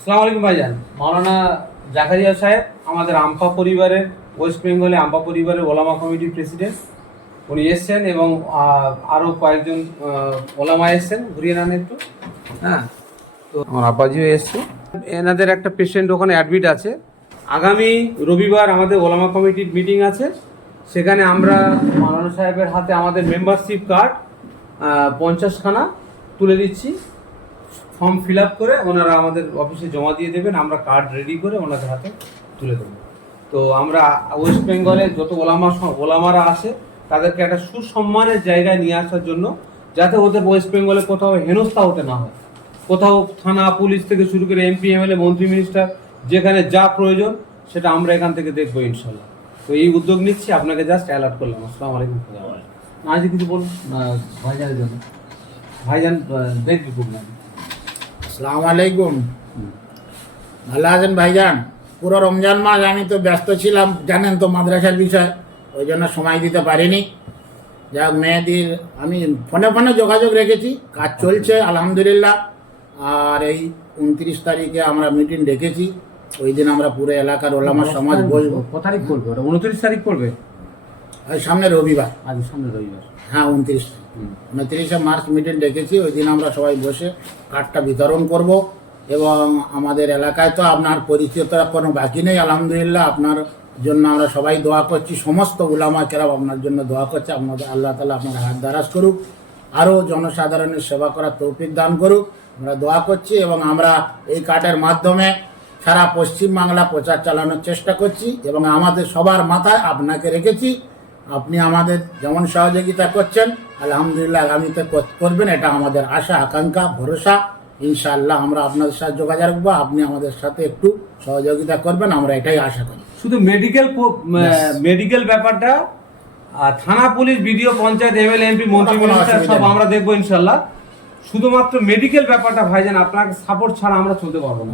আসসালামু আলাইকুম ভাইজান। মাওলানা জাকারিয়া সাহেব আমাদের আমপা পরিবারের, ওয়েস্ট বেঙ্গলে আমপা পরিবারের ওলামা কমিটির প্রেসিডেন্ট। উনি এসছেন এবং আরও কয়েকজন ওলামা এসছেন, ঘুরিয়ে নেন একটু। হ্যাঁ, তো আমার আব্বাজিও এসছে। এনাদের একটা পেশেন্ট ওখানে অ্যাডমিট আছে। আগামী রবিবার আমাদের ওলামা কমিটির মিটিং আছে। সেখানে আমরা মাওলানা সাহেবের হাতে আমাদের মেম্বারশিপ কার্ড 50খানা তুলে দিচ্ছি। ফর্ম ফিল আপ করে ওনারা আমাদের অফিসে জমা দিয়ে দেবেন, আমরা কার্ড রেডি করে ওনাদের হাতে তুলে দেবো। তো আমরা ওয়েস্ট বেঙ্গলে যত ওলামারা আসে তাদেরকে একটা সুসম্মানের জায়গায় নিয়ে আসার জন্য, যাতে ওদের ওয়েস্ট বেঙ্গলে কোথাও হেনস্থা হতে না হয়। কোথাও থানা পুলিশ থেকে শুরু করে এমপি এমএলএ মন্ত্রী মিনিস্টার যেখানে যা প্রয়োজন সেটা আমরা এখান থেকে দেখবো ইনশাল্লাহ। তো এই উদ্যোগ নিচ্ছি, আপনাকে জাস্ট অ্যালার্ট করলাম। আসসালামু আলাইকুম। না যে কিছু বলুন ভাইজানের জন্য, ভাইজান দেখবি খুব না। আসসালামু আলাইকুম। ভালো আছেন ভাইজান? পুরো রমজান মাস আমি তো ব্যস্ত ছিলাম, জানেন তো মাদ্রাসার বিষয়, ওই জন্য সময় দিতে পারিনি। যাক, মেয়েদের আমি ফোনে ফোনে যোগাযোগ রেখেছি, কাজ চলছে আলহামদুলিল্লাহ। আর এই 29 তারিখে আমরা মিটিং ডেকেছি, ওই দিন আমরা পুরো এলাকার ওলামা সমাজ বসবো। কত তারিখ পড়বে? 29 তারিখ পড়বে, ওই সামনে রবিবার। আজ সামনে রবিবার। হ্যাঁ, 29শে মার্চ মিটিং ডেকেছি। ওই দিন আমরা সবাই বসে কার্ডটা বিতরণ করব। এবং আমাদের এলাকায় তো আপনার পরিচিত কোনো বাকি নেই আলহামদুলিল্লাহ। আপনার জন্য আমরা সবাই দোয়া করছি, সমস্ত উলামা কেরাম আপনার জন্য দোয়া করছে। আপনাদের আল্লাহ তাআলা আপনার হাত দারাজ করুক, আরও জনসাধারণের সেবা করার তৌফিক দান করুক, আমরা দোয়া করছি। এবং আমরা এই কার্ডের মাধ্যমে সারা পশ্চিমবাংলা প্রচার চালানোর চেষ্টা করছি এবং আমাদের সবার মাথায় আপনাকে রেখেছি। আপনি আমাদের যেমন সহযোগিতা করছেন আলহামদুলিল্লাহ আগামীতে করবেন, এটা আমাদের আশা, আকাঙ্ক্ষা, ভরসা। ইনশাআল্লাহ আমরা আপনাদের সাথে যোগাযোগ রাখবো, আপনি আমাদের সাথে একটু সহযোগিতা করবেন, আমরা এটাই আশা করি। শুধু মেডিকেল ব্যাপারটা থানা police BDO panchayat MLA MP মন্ত্রী মিনিস্টার সব আমরা দেখবো ইনশাল্লাহ। শুধুমাত্র মেডিকেল ব্যাপারটা ভাইজান আপনার সাপোর্ট ছাড়া আমরা চলতে পারবো না।